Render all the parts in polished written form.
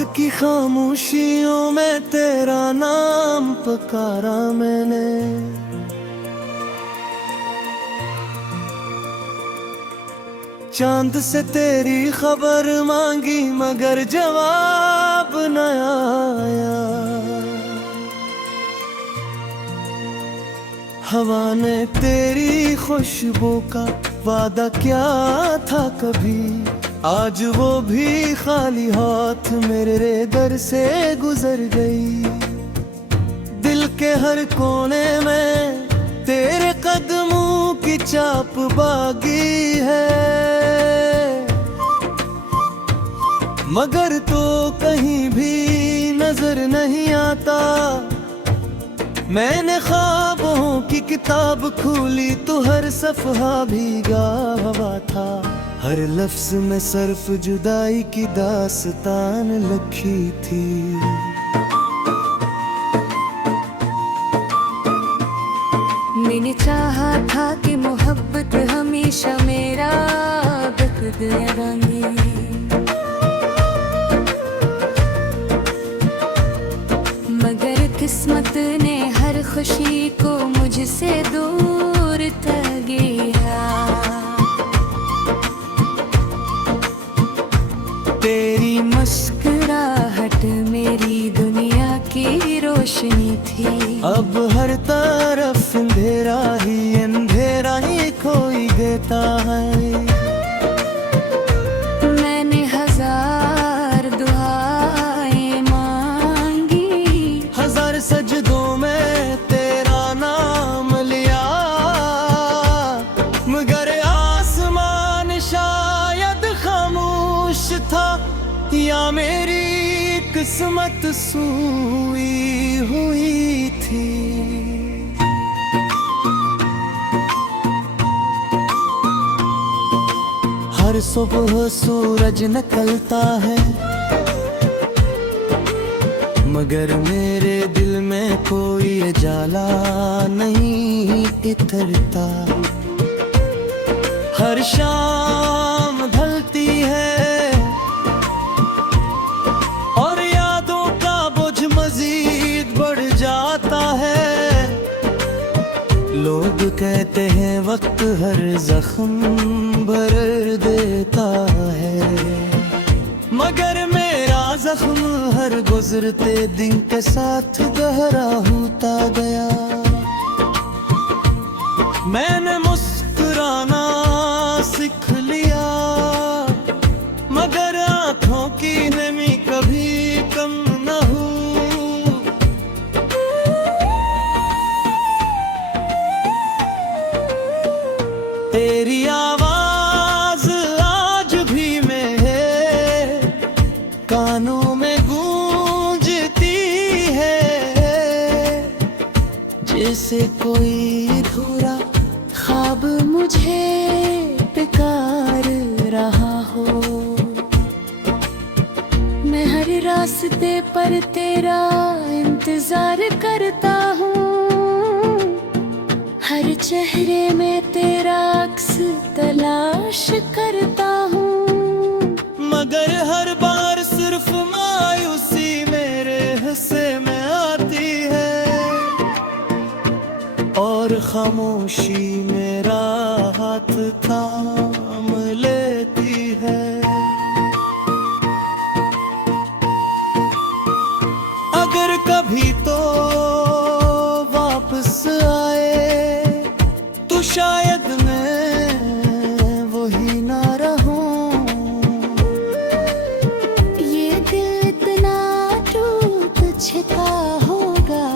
रात की खामोशियों में तेरा नाम पुकारा मैंने, चांद से तेरी खबर मांगी मगर जवाब न आया। हवा ने तेरी खुशबू का वादा क्या था कभी, आज वो भी खाली हाथ मेरे दर से गुजर गई। दिल के हर कोने में तेरे कदमों की चाप बागी है, मगर तो कहीं भी नजर नहीं आता। मैंने ख्वाबों की किताब खोली तो हर सफ़हा भीगा हुआ था, हर लफ्ज में सिर्फ जुदाई की दास्तान लिखी थी। मैंने चाहा था कि मोहब्बत हमेशा मेरा बख्त रंगे, मगर किस्मत ने हर खुशी को मुझसे दूर तगेया। तेरी मुस्कुराहट मेरी दुनिया की रोशनी थी, अब हर तरफ अंधेरा ही खोई देता है। मैंने हजार दुआएं मांगी, हजार सजदों में तेरा नाम लिया, मगर आसमान शायद खामोश था या मेरी किस्मत सोई हुई थी। हर सुबह सूरज निकलता है, मगर मेरे दिल में कोई उजाला नहीं इतरता। हर शाम ढलती है और यादों का बोझ मजीद बढ़ जाता है। लोग कहते हैं वक्त हर जख्म भर देता है, मगर मेरा जख्म हर गुजरते दिन के साथ गहरा होता गया। मैंने मुस्कुराना सीख लिया, मगर आंखों की नमी कभी कम न हुई। तेरी आवाज आज भी मेरे कानों में गूंजती है, जैसे कोई अधूरा ख्वाब मुझे पुकार रहा हो। मैं हर रास्ते पर तेरा इंतजार करता हूँ, हर चेहरे में तेरा अक्स तलाश करता हूँ, मगर हर बार सिर्फ मायूसी मेरे हिस्से में आती है और खामोशी मेरा हाथ थाम लेती है। अगर कभी तो वापस आए तो शायद मैं वही ना रहूं। ये दिल इतना टूट छिपा होगा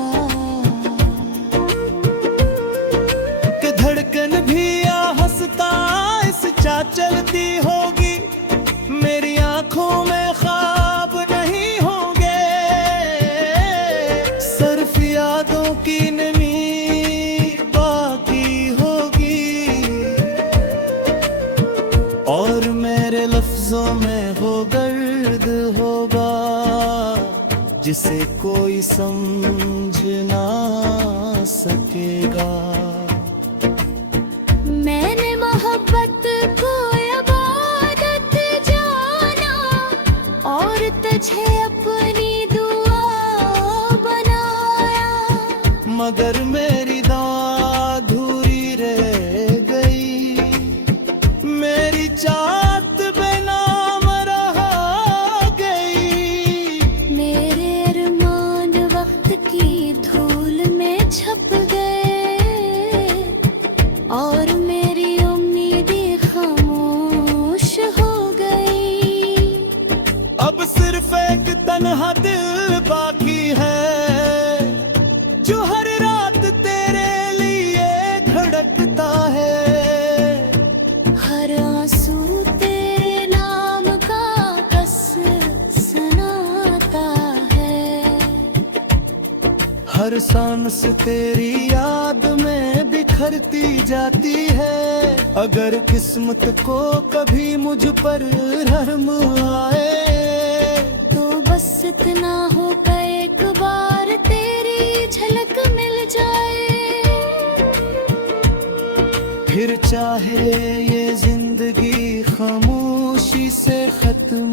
कि धड़कन भी हंसता इस चा चलती होगी। मेरी आंखों में ख्वाब नहीं होंगे, सिर्फ यादों की नमी और मेरे लफ्जों में हो दर्द होगा जिसे कोई समझ ना सकेगा। मैंने मोहब्बत को इबादत जाना और तुझे है, जो हर रात तेरे लिए धड़कता है। हर आंसू तेरे नाम का बस सुनाता है। हर सांस तेरी याद में बिखरती जाती है। अगर किस्मत को कभी मुझ पर रहम आए, तो बस इतना हो एक बार तेरी झलक मिल जाए। फिर चाहे ये जिंदगी खामोशी से खत्म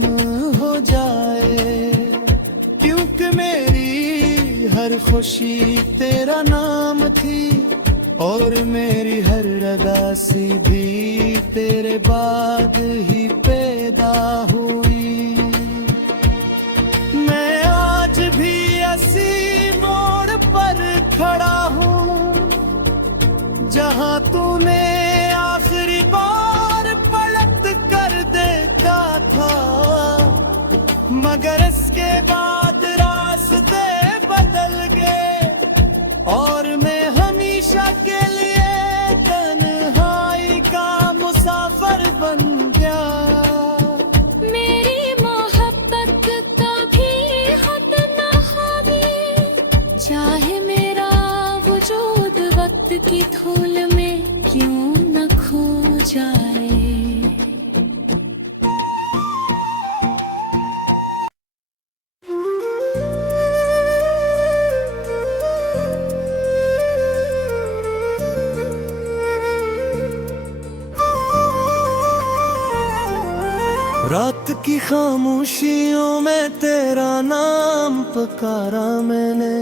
हो जाए, क्योंकि मेरी हर खुशी तेरा नाम थी, और मेरी हर रदासी भी तेरे बाद ही पैदा हुई। मैं आज भी ऐसी मोड़ पर खड़ा हूँ, जहाँ तूने आखिरी बार पलट कर देखा था। मगर इसके बाद रास्ते बदल गए, और मैं हमेशा के लिए तन्हाई का मुसाफिर बन गया। मेरी मोहब्बत का भी हद न होगी, चाहे मेरा वजूद वक्त की धूल में क्यों न खो जाए। रात की खामोशियों में तेरा नाम पुकारा मैंने,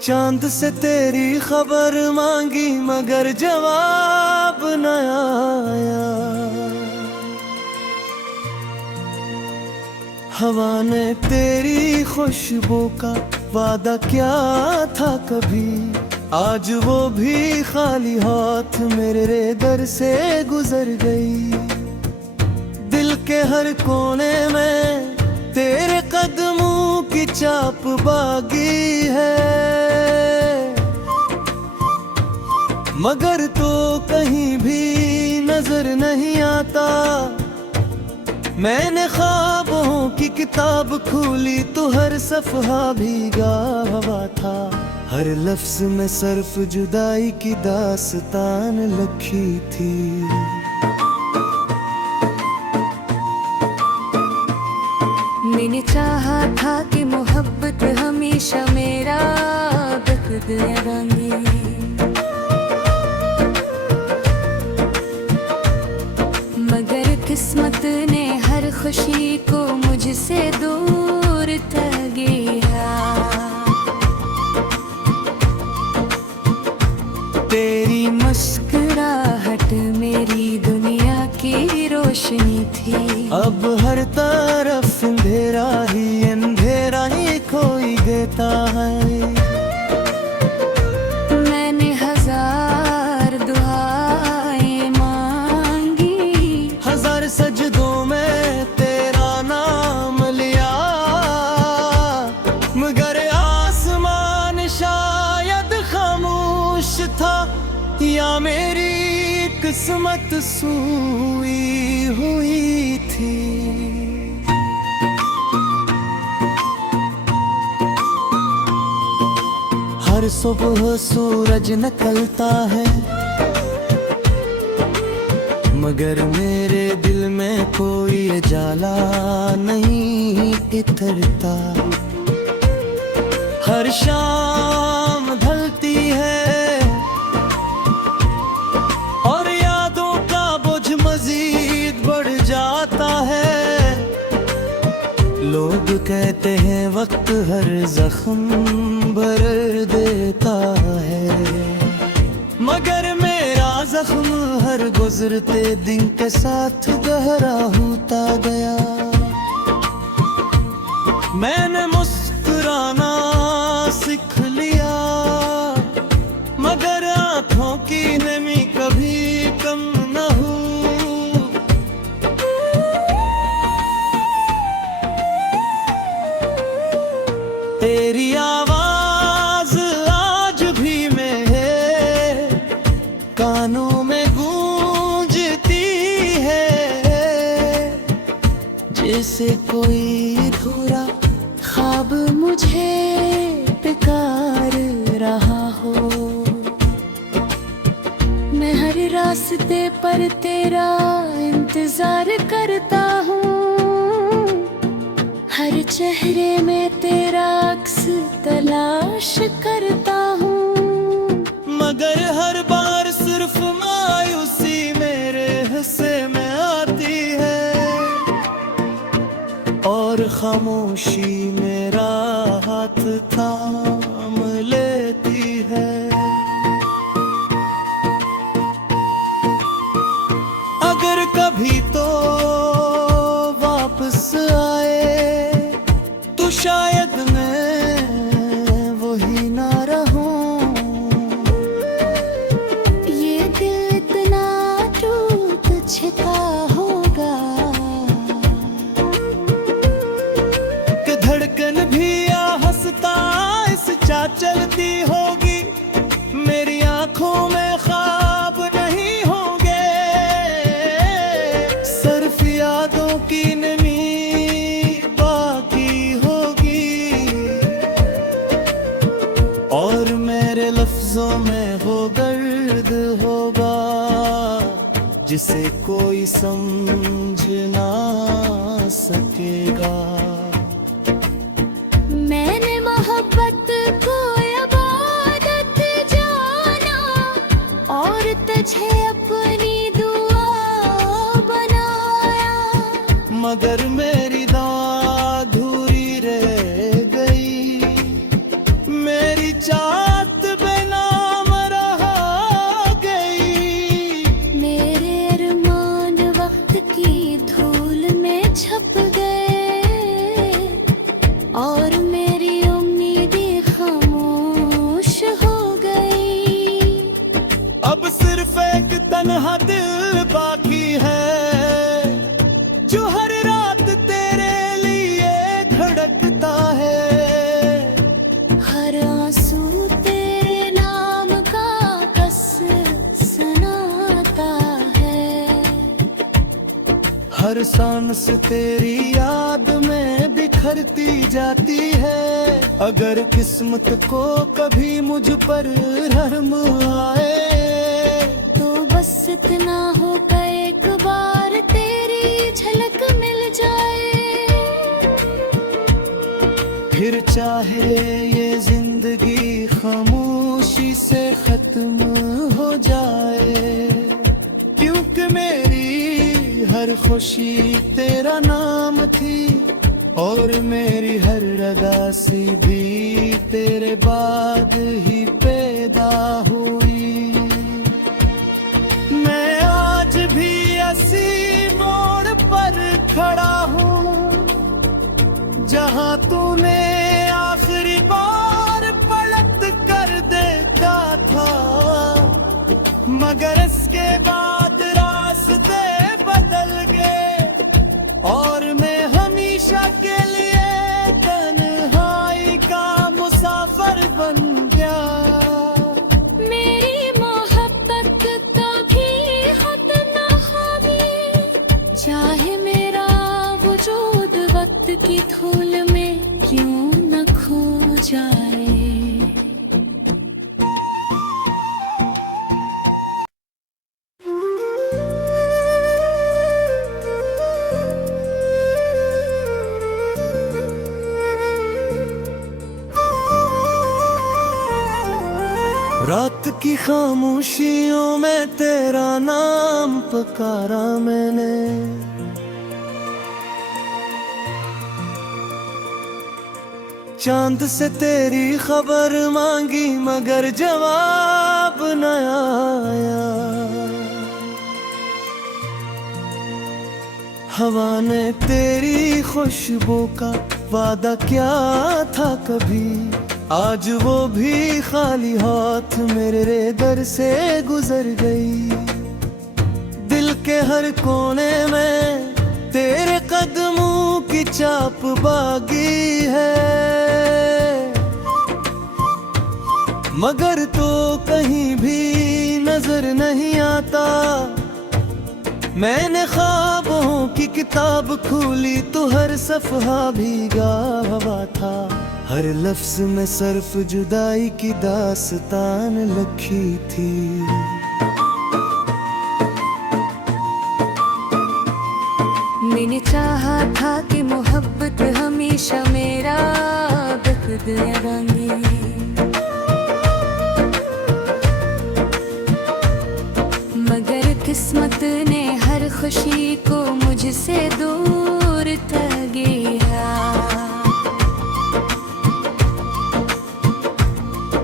चांद से तेरी खबर मांगी मगर जवाब न आया। हवा ने तेरी खुशबू का वादा क्या था कभी, आज वो भी खाली हाथ मेरे दर से गुजर गई। दिल के हर कोने में तेरे कदमों की चाप बागी है, मगर तो कहीं भी नजर नहीं आता। मैंने ख्वाबों की किताब खोली तो हर सफ़हा भीगा हुआ था। हर लफ्ज में सिर्फ जुदाई की दास्तान लिखी थी। मैंने चाहा था कि मोहब्बत हमेशा मेरा बख्त रंगे, मगर किस्मत ने हर खुशी को मुझसे दूर तगेया। तेरी मुस्कुराहट मेरी दुनिया की रोशनी थी, अब हर तरफ अंधेरा ही खोई देता है। मैंने हजार दुआएं मांगी, हजार सजदों में तेरा नाम लिया, मगर आसमान शायद खामोश था, या मेरी किस्मत सोई हुई थी। हर सुबह सूरज निकलता है, मगर मेरे दिल में कोई उजाला नहीं इतरता। हर शाम ढलती है और यादों का बोझ मजीद बढ़ जाता है। लोग कहते हैं वक्त हर जख्म भर देता है, मगर मेरा जख्म हर गुजरते दिन के साथ गहरा होता गया। मैंने मुस्कुराना सीख लिया, मगर आंखों की नमी कभी कम न हुई। तेरी आवाज आज भी मेरे कानों में गूंजती है, जैसे कोई अधूरा ख्वाब मुझे पुकार रहा हो। मैं हर रास्ते पर तेरा इंतजार करता हूँ, हर चेहरे में तेरा अक्स तलाश करता हूँ, मगर हर बार सिर्फ मायूसी मेरे हिस्से में आती है, और खामोशी मेरा हाथ थाम लेती है। अगर कभी तो वापस आए तो शायद मैं वही ना रहूं। ये दिल इतना टूट छिपा होगा कि धड़कन भी हंसता इस चा चलती होगी। मेरी आंखों में ख्वाब नहीं होंगे, सिर्फ यादों की नमी बाकी होगी, और मेरे लफ्जों में हो दर्द होगा जिसे कोई समझ ना सकेगा। मैंने मोहब्बत को इबादत जाना और तुझे अपनी दुआ बनाया, मगर मेरी दुआ अधूरी रह गई। मेरी चाहत बेनाम रह गई, मेरे अरमान वक्त की धूल में छप गए, और मेरी उम्मीदें खामोश हो गई। अब सिर्फ एक तन्हा दिल बाकी है जो हर रात तेरे लिए धड़कता है। हर आंसू तेरे नाम का कस सुनाता है, हर सांस तेरी याद में बिखरती जाती है। अगर किस्मत को कभी मुझ पर रहम आए तो बस इतना हो कि एक बार तेरी झलक मिल जाए, फिर चाहे ये जिंदगी खामोशी से खत्म हो जाए, क्योंकि मेरी हर खुशी तेरा नाम थी, और मेरी हर रदासी भी तेरे बाद ही पैदा हुई। मैं आज भी ऐसी मोड़ पर खड़ा हूँ जहाँ तूने आखिरी बार पलट कर देखा था, मगर इसके बाद रास्ते बदल गए, और मैं हमेशा के लिए तन्हाई का मुसाफिर बन गया। मेरी मोहब्बत कभी खत्म ना होगी, चाहे मेरा वजूद वक्त की धूल में क्यों न खो जाए। रात की खामोशियों में तेरा नाम पुकारा मैंने, चांद से तेरी खबर मांगी मगर जवाब न आया। हवा ने तेरी खुशबू का वादा क्या था कभी, आज वो भी खाली हाथ मेरे दर से गुजर गई। दिल के हर कोने में तेरे कदमों की चाप बागी है, मगर तो कहीं भी नजर नहीं आता। मैंने ख्वाबों की किताब खोली तो हर सफ़हा भीगा हुआ था। हर लफ्ज में सिर्फ जुदाई की दास्तान लिखी थी। मैंने चाहा था कि मोहब्बत हमेशा मेरा बख्त रंगे, मगर किस्मत ने हर खुशी को मुझसे दूर तगेया।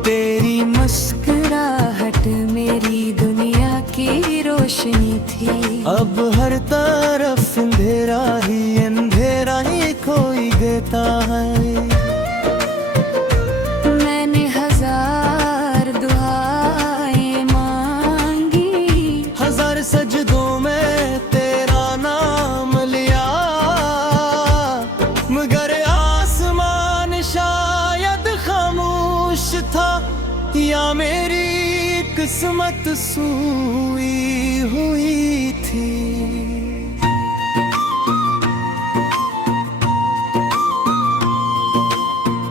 तेरी मुस्कुराहट मेरी दुनिया की रोशनी थी। अब हर तरफ अंधेरा ही खोई देता है। मैंने हजार दुआएं मांगी, हजार सजदों में तेरा नाम लिया, मगर आसमान शायद खामोश था या मेरी किस्मत सोई हुई थी।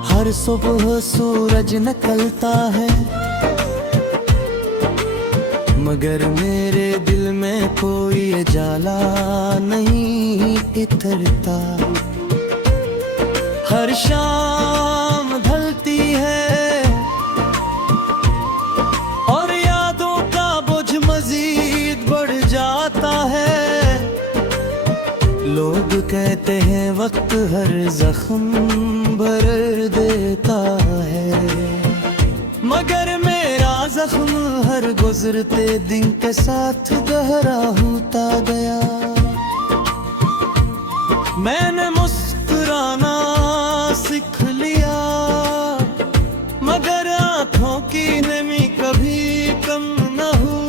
हर सुबह सूरज निकलता है, मगर मेरे दिल में कोई उजाला नहीं इतरता। हर शाम ढलती है और यादों का बोझ मजीद बढ़ जाता है। लोग कहते हैं वक्त हर जख्म भर देता है, मगर मेरा जख्म हर गुजरते दिन के साथ गहरा होता गया। मैंने मुस्कुराना सीख लिया, मगर आंखों की नमी कभी कम न हुई।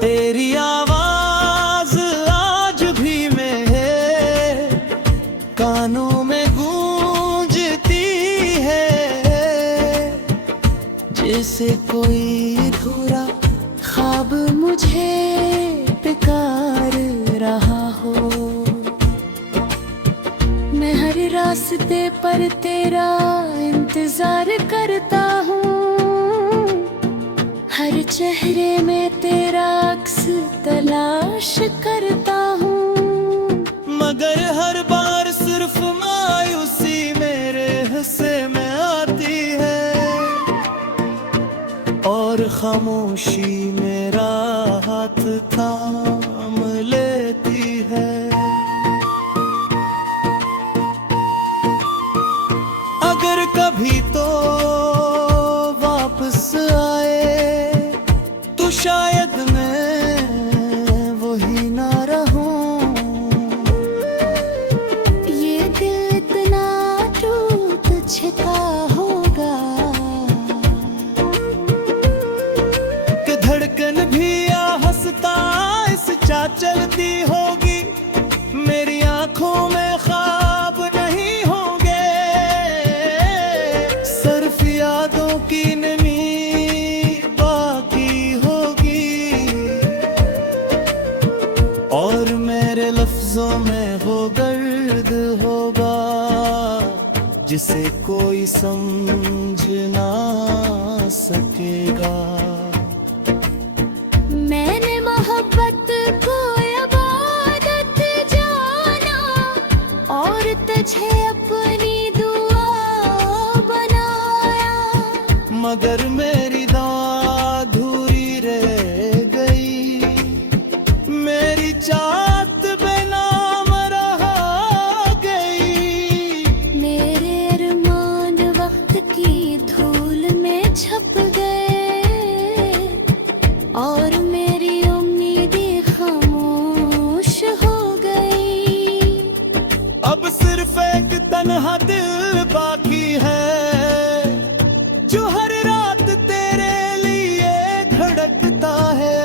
तेरी आवाज आज भी मेरे कानों में गूंजती है, जैसे कोई अधूरा ख्वाब मुझे पुकार रहा हो। मैं हर रास्ते पर तेरा इंतजार करता हूँ, हर चेहरे में तेरा अक्स तलाश करता हूँ, मगर हर बार सिर्फ मायूसी मेरे हिस्से में आती है और खामोशी मेरा हाथ थाम लेती है। अगर कभी तो वापस आए तो शायद मैं वही ना रहूं। ये दिल इतना टूट छिपा होगा कि धड़कन भी हंसता इस चा चलती होगी। मेरी आंखों में ख्वाब नहीं होंगे, सिर्फ यादों की नमी बाकी होगी। और मेरे लफ्जों में वो दर्द होगा जिसे कोई समझ ना सकेगा। मैंने मोहब्बत को इबादत जाना और तुझे अपनी दुआ बनाया, मगर मेरी दुआ अधूरी रह गई। मेरी चाहत बेनाम रह गई। मेरे अरमान वक्त की धूल में छप गए और मेरी उम्मीदें खामोश हो गई। अब सिर्फ एक तन्हा दिल बाकी है जो हर रात तेरे लिए धड़कता है।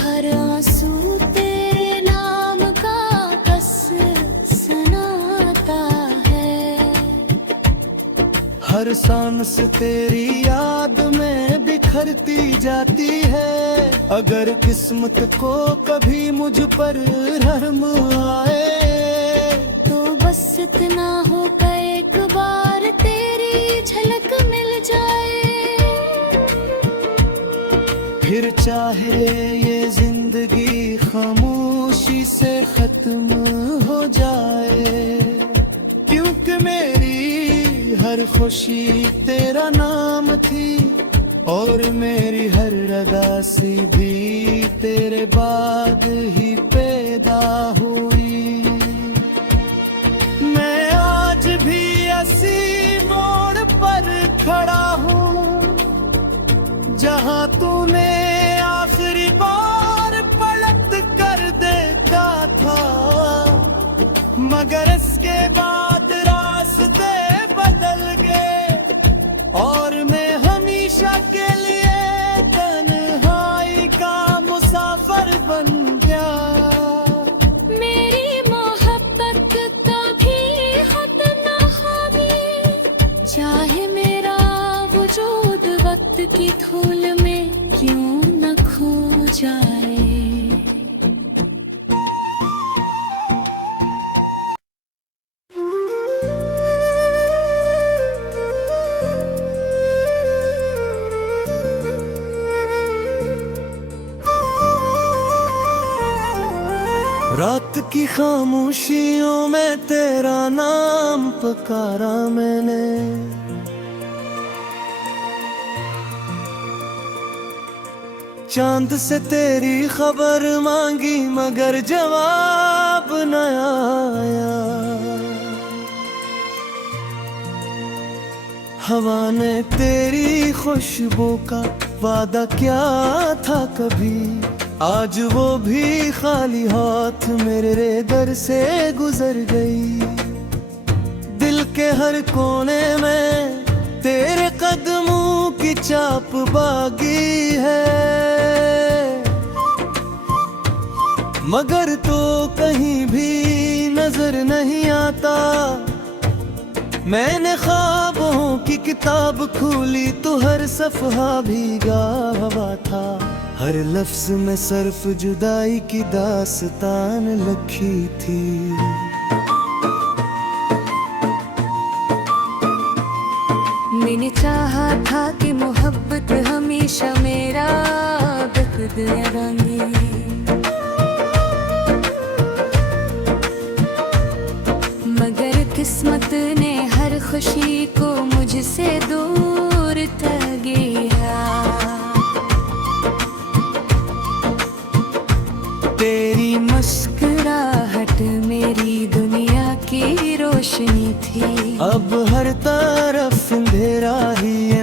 हर आंसू तेरे नाम का कसम हर सांस तेरी याद में बिखरती जाती है। अगर किस्मत को कभी मुझ पर रहम आए, तो बस इतना हो कि एक बार तेरी झलक मिल जाए। फिर चाहे ये जिंदगी खामोशी से खत्म हो जाए, क्योंकि मेरी हर खुशी तेरा नाम थी और मेरी हर उदासी भी तेरे बाद ही पैदा हुई। मैं आज भी ऐसी मोड़ पर खड़ा हूँ जहाँ तूने आखिरी बार पलट कर देखा था, मगर इसके बाद रास्ते बदल गए और मैं हमेशा के लिए तन्हाई का मुसाफिर बन गया। मेरी मोहब्बत कभी खत न होगी, चाहे मेरा वजूद वक्त की धूल में क्यों न खो जाए। रात की खामोशियों में तेरा नाम पुकारा मैंने, चांद से तेरी खबर मांगी मगर जवाब न आया। हवा ने तेरी खुशबू का वादा क्या था कभी, आज वो भी खाली हाथ मेरे दर से गुजर गई। दिल के हर कोने में तेरे कदमों की चाप बागी है, मगर तो कहीं भी नजर नहीं आता। मैंने ख्वाबों की किताब खोली तो हर सफ़हा भीगा हुआ था, हर लफ्ज में सिर्फ जुदाई की दास्तान लिखी थी। मैंने चाहा था कि मोहब्बत हमेशा मेरा बेखुद रहेंगी, मगर किस्मत ने हर खुशी को मुझसे दूर तगिया। तेरी मुस्कुराहट मेरी दुनिया की रोशनी थी, अब हर तरफ अंधेरा ही है